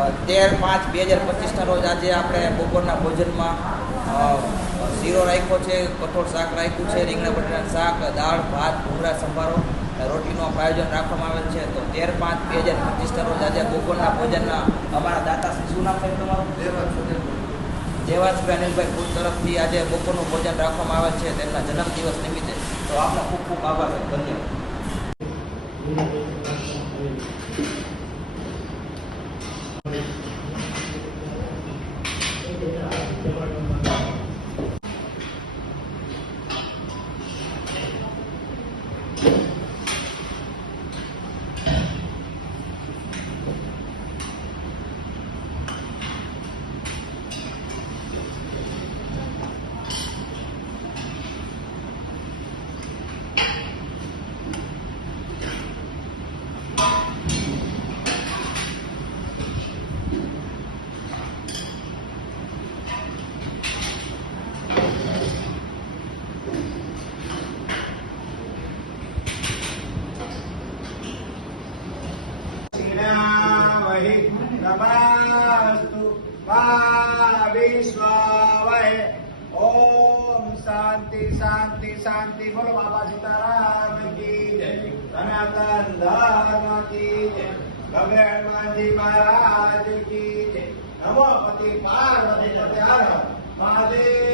13/5/2025 રોજ આજે આપણે બપોરના ભોજનમાં શીરો રાખ્યો છે, કઠોળ શાક રાખ્યું છે, રીંગણા બટાટાનું શાક, દાળ, ભાત, ભૂંગળા સંભારો, રોટલીનું આયોજન રાખવામાં આવેલ છે. તો 13/5/2025 રોજ આજે બપોરના ભોજનના અમારા દાતાશ્રી, શું નામ છે તમારું? દેવાસભાઈ અનિલભાઈ ખુદ તરફથી આજે બપોરનું ભોજન રાખવામાં આવેલ છે તેમના જન્મદિવસ નિમિત્તે. તો આપનો ખૂબ ખૂબ આભાર. ધન્યવાદ. नमस्तु विश्वावहे। ओम शांति शांति शांति। बोलो बाबा सीताराम की जय, सनातन धर्म की जय, भगवान हनुमान जी महाराज की जय। नमो पति पार्वती महादेव।